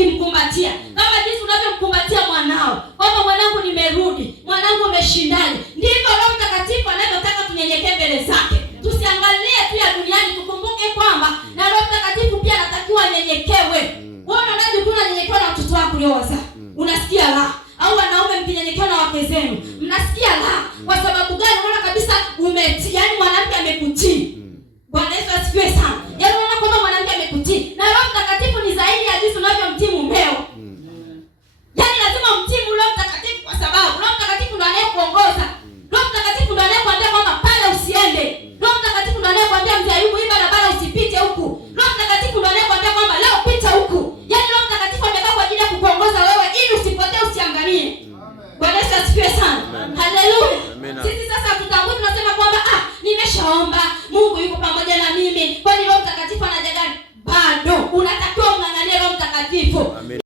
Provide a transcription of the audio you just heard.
ukimkumbatia. Kama jinsi unavyomkumbatia mwanao. Kwamba mwanangu nimerudi, mwanangu umeshindaje. Ndivyo Roho Mtakatifu anavyotaka tunyenyekee mbele zake. Tusiangalie tu ya duniani, tukumbuke kwamba na Roho Mtakatifu pia anatakiwa anyenyekewe. Wewe unaje kunanyenyekewa na watoto wako uliowazaa? Unasikia la? Au wanaume mkinyenyekewa na wake zenu, mnasikia la? Kwa sababu gani? Unaona kabisa yaani mwanamke amekutii. Bwana Yesu asifiwe sana.